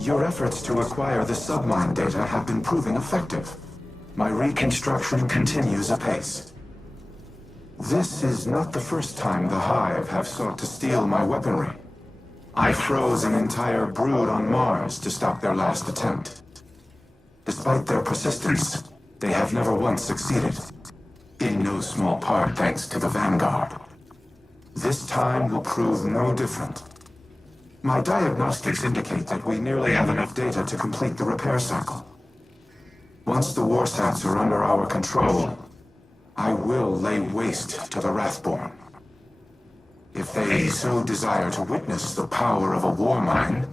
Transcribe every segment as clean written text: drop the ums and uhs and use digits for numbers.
Your efforts to acquire the submine data have been proving effective. My reconstruction continues apace. This is not the first time the Hive have sought to steal my weaponry. I froze an entire brood on Mars to stop their last attempt. Despite their persistence, they have never once succeeded. In no small part thanks to the Vanguard. This time will prove no different. My diagnostics indicate that we nearly have enough data to complete the repair cycle. Once the warsats are under our control, I will lay waste to the Wrathborn. If they so desire to witness the power of a war mine,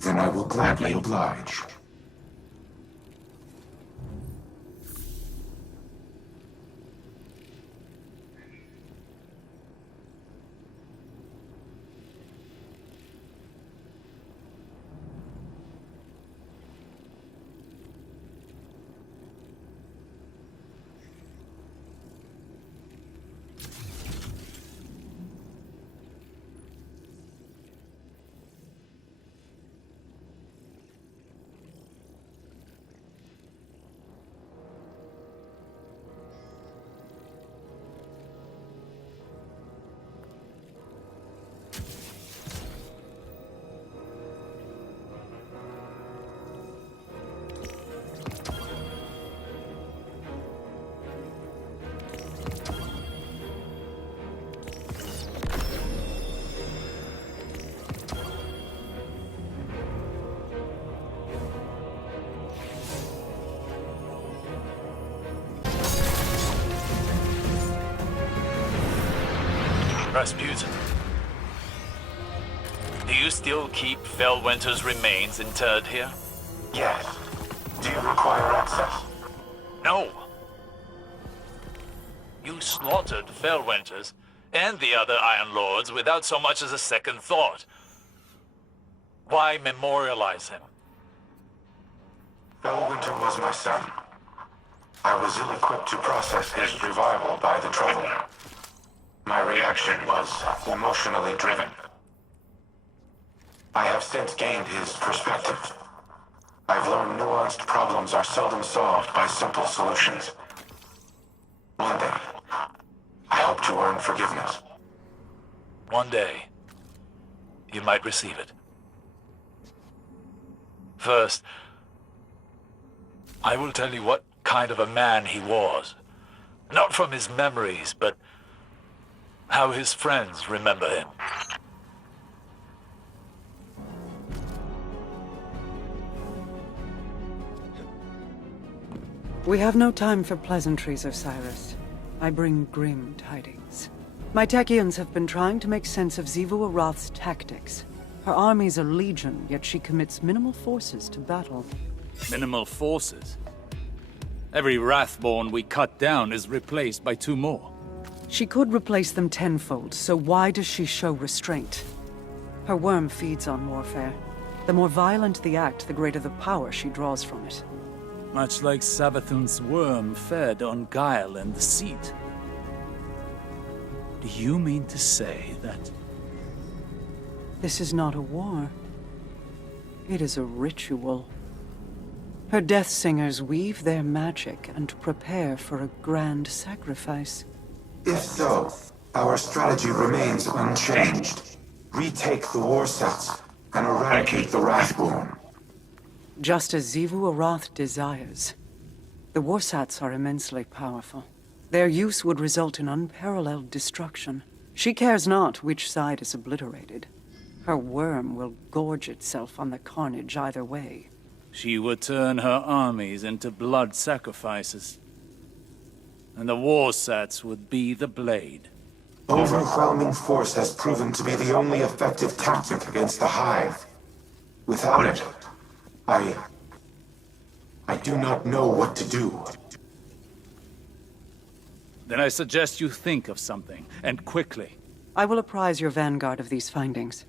then I will gladly oblige. Rasputin, do you still keep Felwinter's remains interred here? Yes. Do you require access? No. You slaughtered Felwinter's and the other Iron Lords without so much as a second thought. Why memorialize him? Felwinter was my son. I was ill-equipped to process his revival by the Traveler. My reaction was emotionally driven. I have since gained his perspective. I've learned nuanced problems are seldom solved by simple solutions. One day, I hope to earn forgiveness. One day, you might receive it. First, I will tell you what kind of a man he was. Not from his memories, but how his friends remember him. We have no time for pleasantries, Osiris. I bring grim tidings. My Techians have been trying to make sense of Xivu Arath's tactics. Her armies are legion, yet she commits minimal forces to battle. Minimal forces? Every Wrathborn we cut down is replaced by 2 more. She could replace them tenfold, so why does she show restraint? Her worm feeds on warfare. The more violent the act, the greater the power she draws from it. Much like Savathun's worm fed on guile and deceit. Do you mean to say that... This is not a war. It is a ritual. Her death singers weave their magic and prepare for a grand sacrifice. If so, our strategy remains unchanged. Retake the warsats and eradicate the Wrathborn. Just as Xivu Arath desires. The warsats are immensely powerful. Their use would result in unparalleled destruction. She cares not which side is obliterated. Her worm will gorge itself on the carnage either way. She would turn her armies into blood sacrifices. And the warsats would be the blade. Overwhelming force has proven to be the only effective tactic against the Hive. Without it, I do not know what to do. Then I suggest you think of something, and quickly. I will apprise your vanguard of these findings.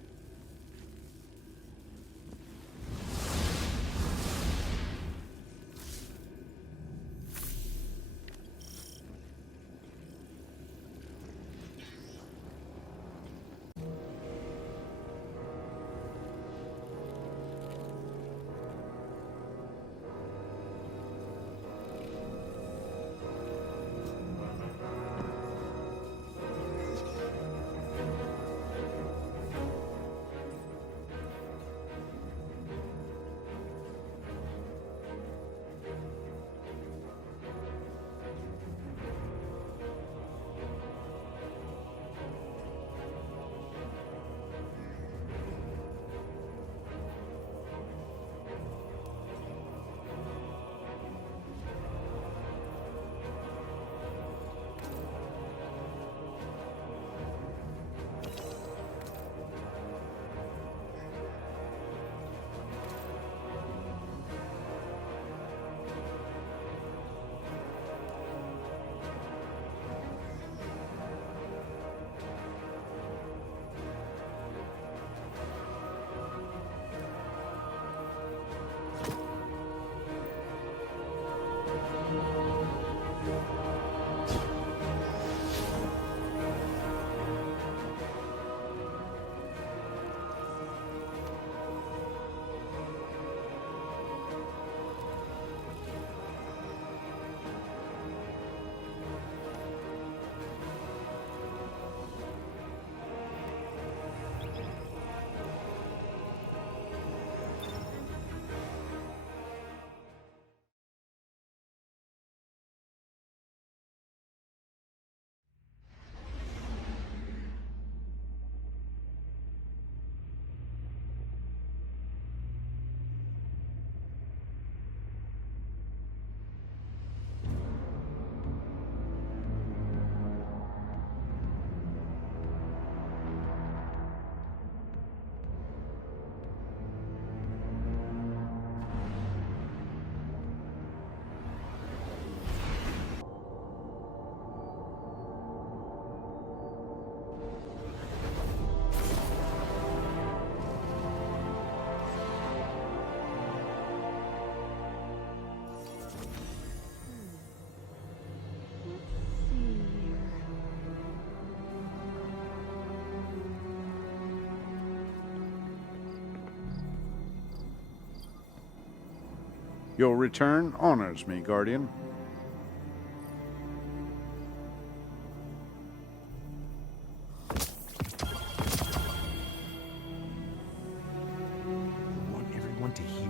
Your return honors me, Guardian. You want everyone to hear?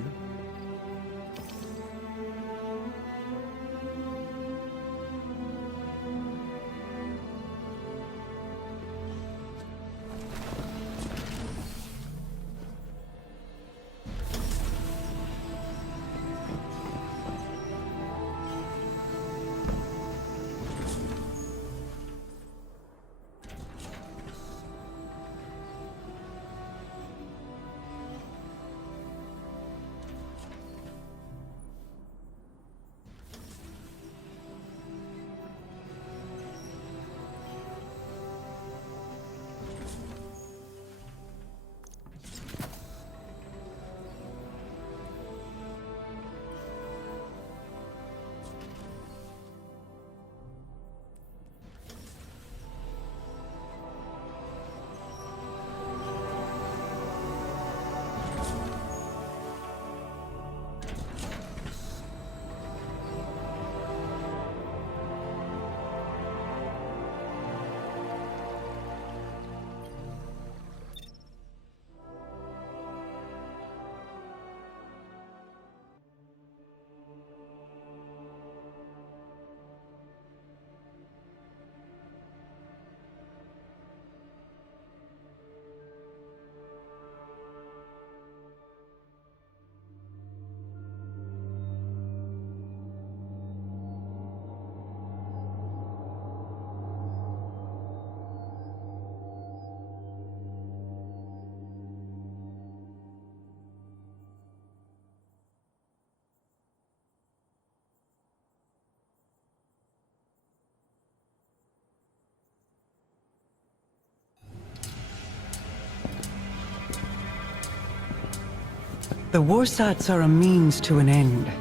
The Warsats are a means to an end.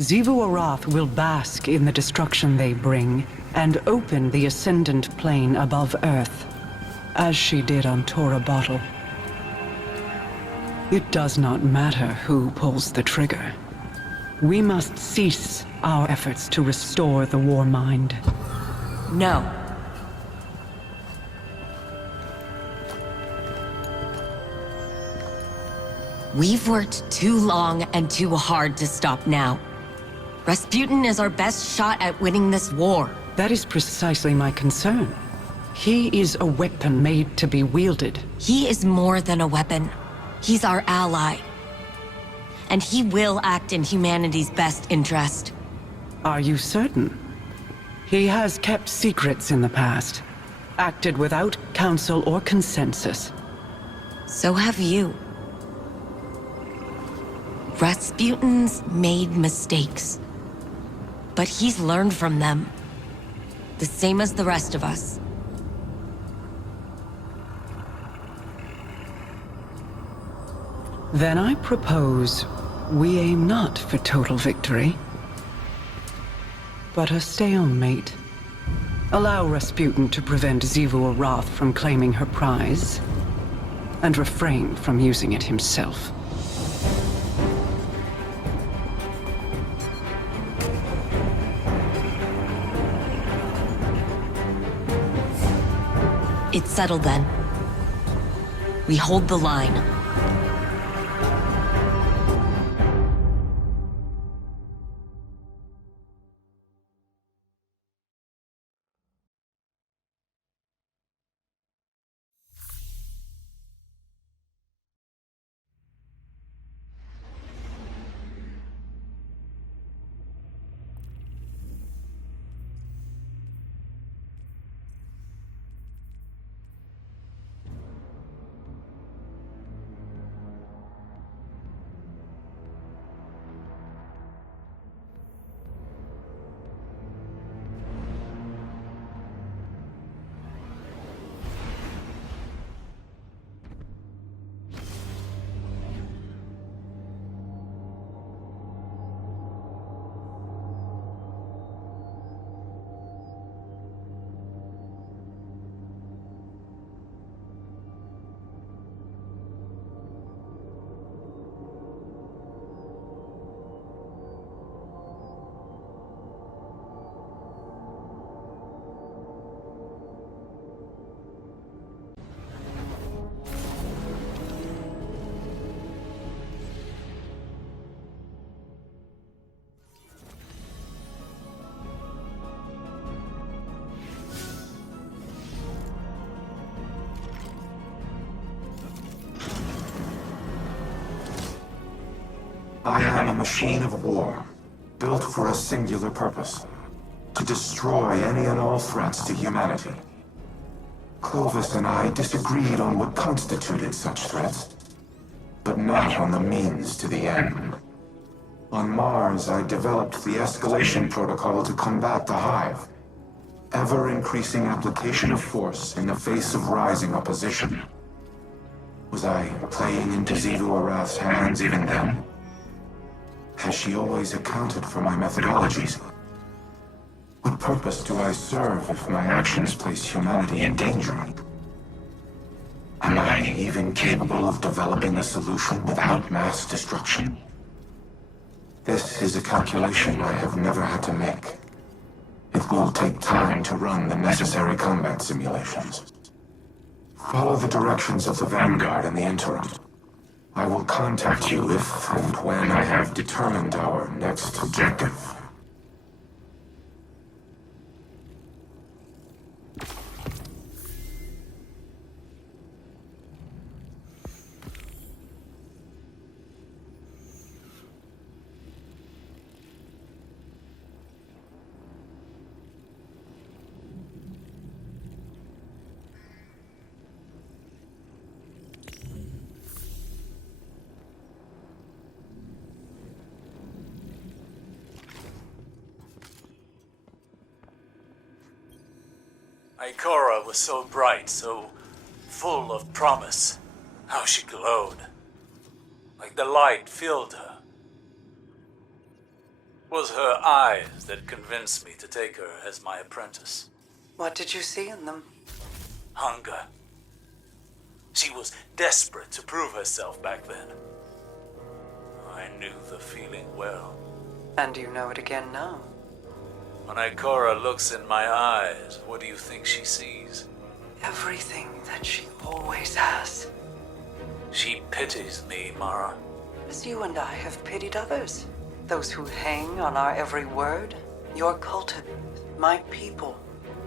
Xivu Arath will bask in the destruction they bring, and open the Ascendant Plane above Earth, as she did on Tora Bottle. It does not matter who pulls the trigger. We must cease our efforts to restore the War Mind. No. We've worked too long and too hard to stop now. Rasputin is our best shot at winning this war. That is precisely my concern. He is a weapon made to be wielded. He is more than a weapon. He's our ally. And he will act in humanity's best interest. Are you certain? He has kept secrets in the past, acted without counsel or consensus. So have you. Rasputin's made mistakes. But he's learned from them. The same as the rest of us. Then I propose we aim not for total victory, but a stalemate. Allow Rasputin to prevent Xivu Arath from claiming her prize, and refrain from using it himself. It's settled then. We hold the line. machine of war, built for a singular purpose: to destroy any and all threats to humanity. Clovis and I disagreed on what constituted such threats, but not on the means to the end. On Mars, I developed the escalation protocol to combat the Hive. Ever-increasing application of force in the face of rising opposition. Was I playing into Xivu Arath's hands even then? Has she always accounted for my methodologies? What purpose do I serve if my actions place humanity in danger? Am I even capable of developing a solution without mass destruction? This is a calculation I have never had to make. It will take time to run the necessary combat simulations. Follow the directions of the Vanguard in the interim. I will contact you if and when I have determined our next objective. Ikora was so bright, so full of promise. How she glowed. Like the light filled her. It was her eyes that convinced me to take her as my apprentice. What did you see in them? Hunger. She was desperate to prove herself back then. I knew the feeling well. And you know it again now. When Ikora looks in my eyes, what do you think she sees? Everything that she always has. She pities me, Mara. As you and I have pitied others. Those who hang on our every word. Your cultists, my people.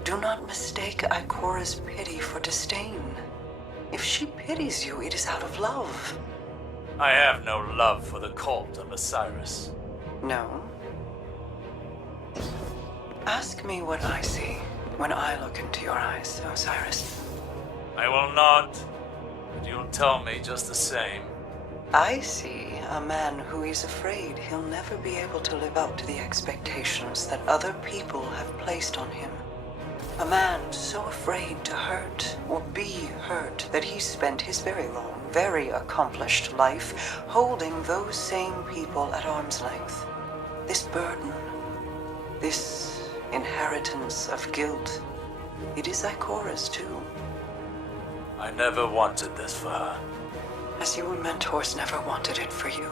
Do not mistake Ikora's pity for disdain. If she pities you, it is out of love. I have no love for the cult of Osiris. No? Ask me what I see when I look into your eyes, Osiris. I will not, but you'll tell me just the same. I see a man who is afraid he'll never be able to live up to the expectations that other people have placed on him. A man so afraid to hurt or be hurt that he spent his very long, very accomplished life holding those same people at arm's length. This burden, this inheritance of guilt, it is Ikora's too. I never wanted this for her. As your mentors never wanted it for you.